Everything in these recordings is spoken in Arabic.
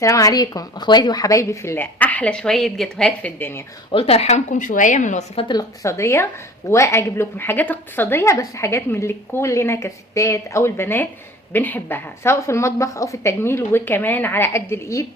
السلام عليكم اخواتي وحبايبي في الله. احلى شويه جاتوهات في الدنيا. قلت ارحمكم شويه من الوصفات الاقتصاديه واجيب لكم حاجات اقتصاديه، بس حاجات من اللي كلنا كستات او البنات بنحبها، سواء في المطبخ او في التجميل، وكمان على قد الايد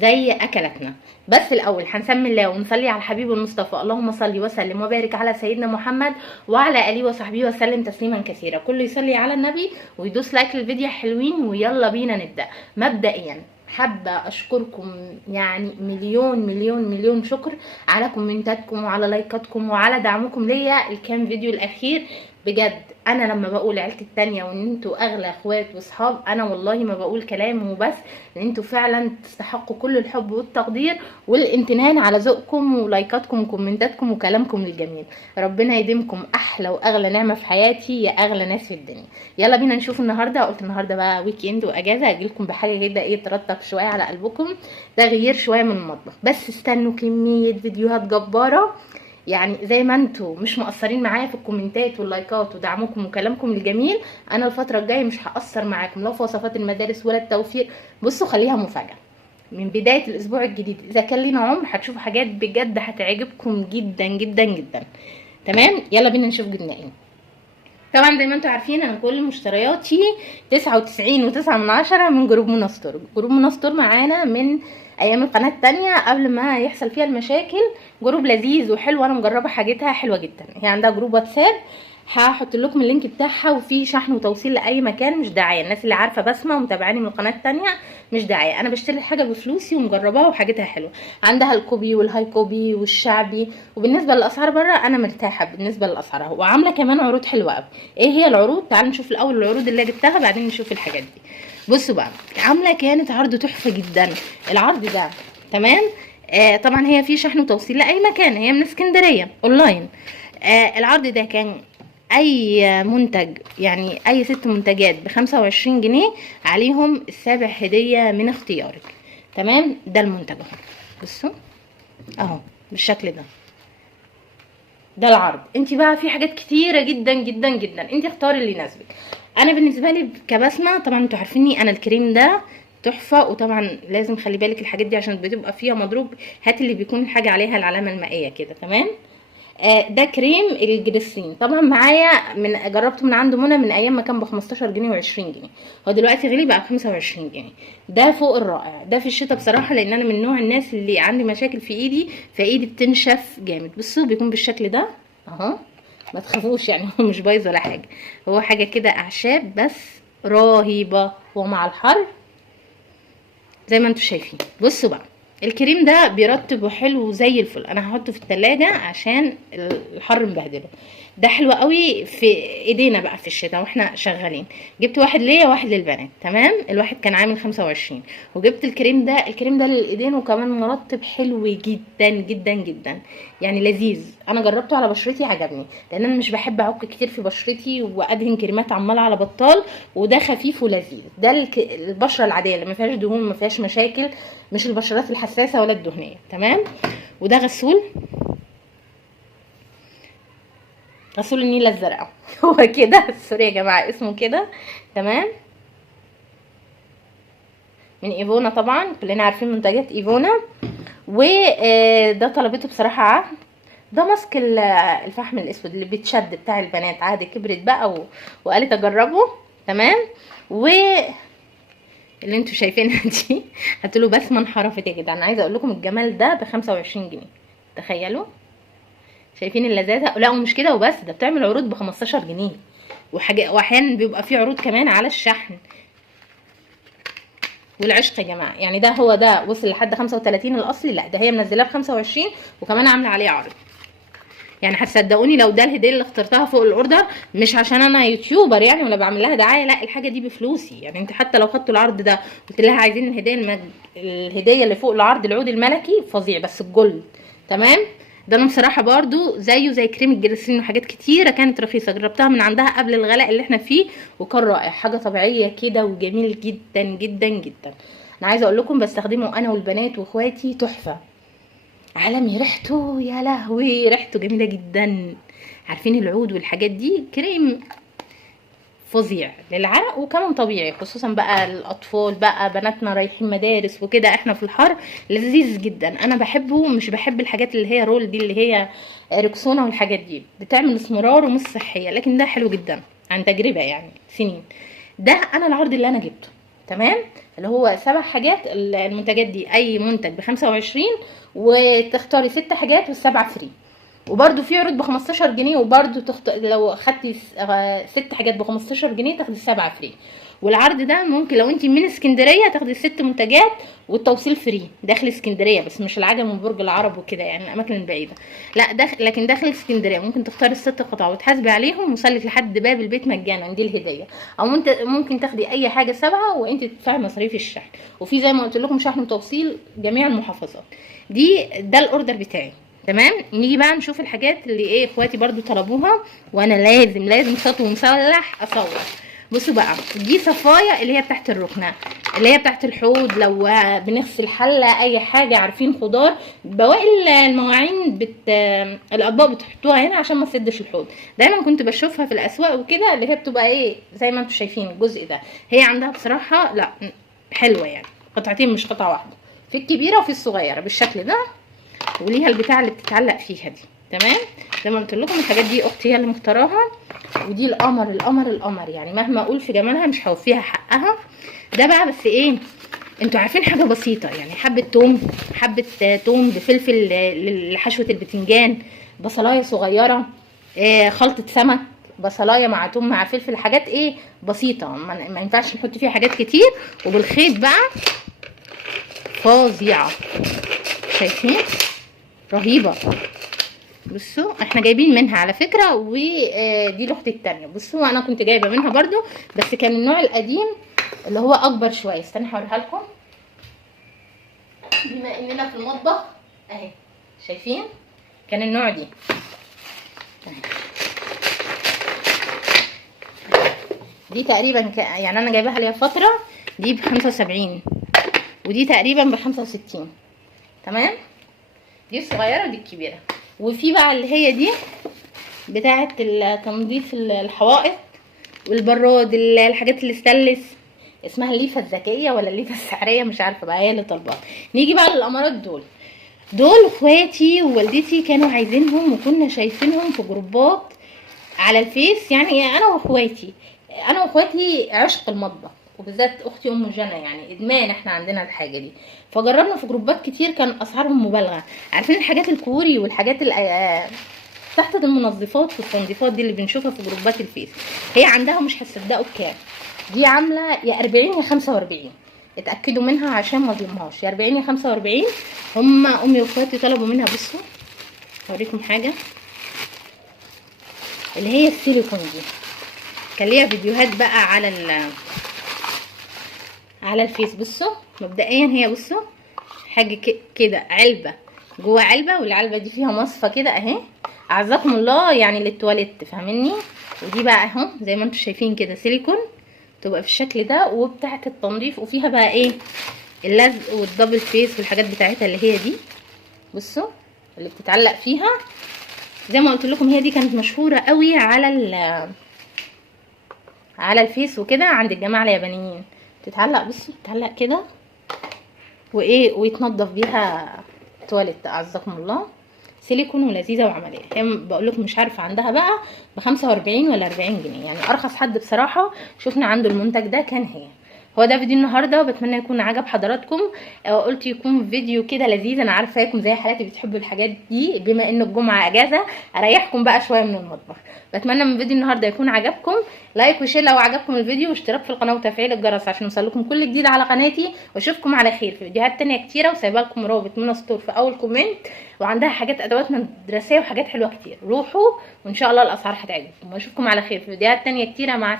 زي اكلاتنا. بس الاول هنسمي الله ونصلي على الحبيب المصطفى. اللهم صل وسلم وبارك على سيدنا محمد وعلى اله وصحبه وسلم تسليما كثيرا. كله يصلي على النبي ويدوس لايك للفيديو. حلوين ويلا بينا نبدا. مبدئيا حابة أشكركم، يعني مليون مليون مليون شكر على كومنتاتكم وعلى لايكاتكم وعلى دعمكم ليا الكام فيديو الأخير. بجد أنا لما بقول عيلتي التانية وإن انتوا أغلى أخوات وصحاب، أنا والله ما بقول كلام وبس، إن انتوا فعلا تستحقوا كل الحب والتقدير والامتنان على ذوقكم ولايكاتكم وكومنتاتكم وكلامكم الجميل. ربنا يديمكم أحلى وأغلى نعمة في حياتي يا أغلى ناس في الدنيا. يلا بينا نشوف النهارده. قلت النهارده بقى ويك اند واجازه، اجيلكم بحاجه كده ايه ترطب شويه على قلبكم، تغيير شويه من المطبخ. بس استنوا كميه فيديوهات جباره، يعني زي ما انتوا مش مقصرين معايا في الكومنتات واللايكات ودعمكم وكلامكم الجميل، انا الفتره الجايه مش هقصر معاكم لا في وصفات المدارس ولا التوفير. بصوا خليها مفاجاه من بدايه الاسبوع الجديد. اذا كان لينا عمر هتشوفوا حاجات بجد هتعجبكم جدا جدا جدا. تمام، يلا بينا نشوف جبنا ايه. طبعا زي ما انتم عارفين انا كل مشترياتي 99.9 من جروب منستور. جروب منستور معانا من ايام القناه التانية قبل ما يحصل فيها المشاكل. جروب لذيذ وحلو، انا مجربه حاجتها حلوه جدا. هي عندها جروب واتساب، هحط لكم اللينك بتاعها، وفي شحن وتوصيل لاي مكان. مش داعيه الناس اللي عارفه بسمه ومتابعاني من القناه التانية، مش داعيه. انا بشتري الحاجه بفلوسي ومجرباها وحاجتها حلوه. عندها الكوبي والهاي كوبي والشعبي، وبالنسبه للاسعار بره انا مرتاحه بالنسبه لاسعارها، وعامله كمان عروض حلوه قوي. ايه هي العروض؟ تعالوا نشوف الاول العروض اللي جبتها بعدين نشوف الحاجات دي. بصوا بقى، عامله كانت عرض تحفه جدا. العرض ده تمام. طبعا هي في شحن وتوصيل لاي مكان، هي من اسكندريه اونلاين. العرض ده كان اي منتج، يعني اي 6 منتجات ب25 جنيه، عليهم السابع هديه من اختيارك. تمام، ده المنتج اهو، بصوا اهو بالشكل ده العرض. انت بقى في حاجات كتيره جدا جدا جدا، انت اختاري اللي يناسبك. انا بالنسبه لي كبسمه، طبعا انتوا عارفيني انا الكريم ده تحفه، وطبعا لازم خلي بالك الحاجات دي عشان بتبقى فيها مضروب. هات اللي بيكون الحاجه عليها العلامه المائيه كده. تمام. ده كريم الجليسرين، طبعا معايا من جربته من عنده منى من ايام ما كان ب 15 جنيه و20 جنيه، هو دلوقتي غلي بقى ب 25 جنيه. ده فوق الرائع، ده في الشتاء بصراحه، لان انا من نوع الناس اللي عندي مشاكل في ايدي، فايدي بتنشف جامد. بصوا بيكون بالشكل ده اهو، ما تخافوش يعني هو مش بايظ ولا حاجه، هو حاجه كده اعشاب بس رهيبه ومع الحر زي ما انتم شايفين. بصوا بقى، الكريم ده بيرطب وحلو زي الفل. انا هحطه في التلاجة عشان الحر مبهدله. ده حلو قوي في ايدينا بقى في الشتاء واحنا شغالين. جبت واحد ليا وواحد للبنات. تمام، الواحد كان عامل 25. وجبت الكريم ده للايدين، وكمان مرطب حلو جدا جدا جدا، يعني لذيذ. انا جربته على بشرتي عجبني، لان انا مش بحب اعك كتير في بشرتي وادهن كريمات عماله على بطال. وده خفيف ولذيذ. ده البشره العاديه اللي ما فيهاش دهون ما فيهاش مشاكل، مش البشرات الحساسه ولا الدهنيه. تمام. وده غسول النيله الزرقاء هو كده سوري يا جماعه اسمه كده. تمام، من ايفونا، طبعا كلنا عارفين منتجات ايفونا. وده طلبته بصراحه عهد. ده ماسك الفحم الاسود اللي بيتشد بتاع البنات، عادي كبرت بقى وقالت اجربه. تمام. اللي انتوا شايفينها دي هتقولوا بسمه انحرفت يا جدعان. انا عايزه اقول لكم الجمال ده ب25 جنيه. تخيلوا، شايفين اللذاذه؟ لا ومش كده وبس، ده بتعمل عروض ب15 جنيه، واحيانا بيبقى فيه عروض كمان على الشحن والعشق يا جماعه. يعني ده وصل لحد 35 الاصلي، لا ده هي منزلاه ب25 وكمان عامله عليه عرض. يعني هتصدقوني لو ده الهديه اللي اخترتها فوق الاوردر، مش عشان انا يوتيوبر يعني ولا بعمل لها دعايه، لا الحاجه دي بفلوسي. يعني انت حتى لو خدتوا العرض ده قلت لها عايزين الهديه اللي فوق العرض، العود الملكي فظيع بس الجولد. تمام. ده انا بصراحه برضو زيه زي كريم الجليسرين وحاجات كتيره كانت رخيصه، جربتها من عندها قبل الغلاء اللي احنا فيه وكان رائع. حاجه طبيعيه كده وجميل جدا جدا جدا. انا عايزه اقول لكم بستخدمه انا والبنات واخواتي، تحفه عالمي. ريحته يا لهوي، ريحته جميله جدا. عارفين العود والحاجات دي، كريم فظيع للعرق وكمان طبيعي، خصوصا بقى الاطفال بقى بناتنا رايحين مدارس وكده احنا في الحر، لذيذ جدا. انا بحبه، مش بحب الحاجات اللي هي رول دي اللي هي ريكسونا والحاجات دي بتعمل اسمرار ومش صحيه، لكن ده حلو جدا عن تجربه يعني سنين. ده انا العرض اللي انا جبته تمام، اللي هو 7 حاجات. المنتجات دي اي منتج ب25 وتختاري 6 حاجات والسبعه فري. وبرده في عروض ب15 جنيه، وبرده لو خدتي 6 حاجات ب15 جنيه تاخدي السبعه فري. والعرض ده ممكن لو انت من اسكندريه تاخدي 6 منتجات والتوصيل فري داخل اسكندريه، بس مش العجم وبرج العرب وكده يعني الاماكن البعيده، لا لكن داخل اسكندريه ممكن تختاري ال6 قطع وتحاسبي عليهم وصلك لحد باب البيت مجانا، دي الهديه. او انت ممكن تاخدي اي حاجه 7 وانت تدفعي مصاريف الشحن، وفي زي ما قلت لكم شحن وتوصيل جميع المحافظات. ده الاوردر بتاعي تمام. نيجي بقى نشوف الحاجات اللي ايه اخواتي برضو طلبوها، وانا لازم خطوه مسلح اصور. بصوا بقى، دي صفايه اللي هي بتاعت الركنه، اللي هي بتاعت الحوض، لو بنغسل حله اي حاجه عارفين خضار، بواقي المواعين الاطباق بتحطوها هنا عشان ما تسدش الحوض. دايما كنت بشوفها في الاسواق وكده، اللي هي بتبقى ايه زي ما انتم شايفين الجزء ده. هي عندها بصراحه لا حلوه يعني، قطعتين مش قطعه واحده، في الكبيره وفي الصغيره بالشكل ده، وليها البتاع اللي بتتعلق فيها دي تمام. زي ما قلت لكم الحاجات دي اختي هي اللي مختاراها، ودي القمر يعني مهما اقول في جمالها مش هوفيها حقها. ده بقى بس ايه، انتوا عارفين حاجه بسيطه يعني، حبه توم بفلفل لحشوه البتنجان، بصلايه صغيره، خلطه سمك، بصلايه مع توم مع فلفل، حاجات ايه بسيطه، ما ينفعش نحط فيها حاجات كتير. وبالخيط بقى فظيعه، شايفين رهيبه. بصوا احنا جايبين منها على فكره، ودي الاخت التانيه. بصوا انا كنت جايبه منها برضو، بس كان النوع القديم اللي هو اكبر شويه. استنى هوريها لكم بما اننا في المطبخ اهي، شايفين كان النوع دي دي تقريبا يعني انا جايباها ليا فتره، دي ب75 ودي تقريبا ب65 تمام. دي الصغيره ودي الكبيره. وفي بقى اللي هي دي بتاعه تنظيف الحوائط والبراد، الحاجات اللي استلس، اسمها الليفه الذكيه ولا الليفه السحريه مش عارفه بقى، هي اللي طالباها. نيجي بقى للامارات. دول اخواتي ووالدتي كانوا عايزينهم، وكنا شايفينهم في جروبات على الفيس يعني. انا واخواتي عشق المطبخ، وبالذات اختي ام جنى يعني ادمان احنا عندنا الحاجه دي. فجربنا في جروبات كتير كان اسعارهم مبالغه. عارفين الحاجات الكوري والحاجات تحت المنظفات والتنظيفات دي اللي بنشوفها في جروبات الفيس، هي عندها مش هتصدقوا بكام. دي عامله يا 40 يا 45، اتاكدوا منها عشان ما اظلمهاش، يا 40 يا 45. هم امي واخواتي طلبوا منها. بصوا اوريكم حاجه اللي هي السيليكون دي، كان ليها فيديوهات بقى على الفيس. بصوا مبدئيا هي بصوا حاجه كده، علبه جوه علبه، والعلبه دي فيها مصفى كده اهي، اعزكم الله يعني للتواليت، فاهميني. ودي بقى اهو زي ما انتم شايفين كده سيليكون، تبقى في الشكل ده، وبتاعه التنظيف، وفيها بقى ايه اللزق والدبل فيس والحاجات بتاعتها اللي هي دي. بصوا اللي بتتعلق فيها زي ما قلت لكم، هي دي كانت مشهوره قوي على الفيس وكده عند الجماعه اليابانيين. تتعلق بصوا تتعلق كده وايه، ويتنضف بيها تواليت اعزكم الله. سيليكون ولذيذه وعمليه. هي بقول لكم مش عارفه عندها بقى ب45 ولا 40 جنيه يعني، ارخص حد بصراحه شفنا عنده المنتج ده كان هو ده فيديو النهارده، وبتمنى يكون عجب حضراتكم. قلت يكون فيديو كده لذيذ، انا عارفه انكم زي حالاتي بتحبوا الحاجات دي، بما ان الجمعه اجازه اريحكم بقى شويه من المطبخ. بتمنى من فيديو النهارده يكون عجبكم، لايك وشير لو عجبكم الفيديو، واشتراك في القناه وتفعيل الجرس عشان يوصلكم كل جديد على قناتي. واشوفكم على خير في فيديوهات تانية كتيره، وسايبه لكم رابط منى ستور في اول كومنت، وعندها حاجات ادوات مدرسيه وحاجات حلوه كتير، روحوا وان شاء الله الاسعار هتعجبكم. واشوفكم على خير في فيديوهات تانية كتيره. مع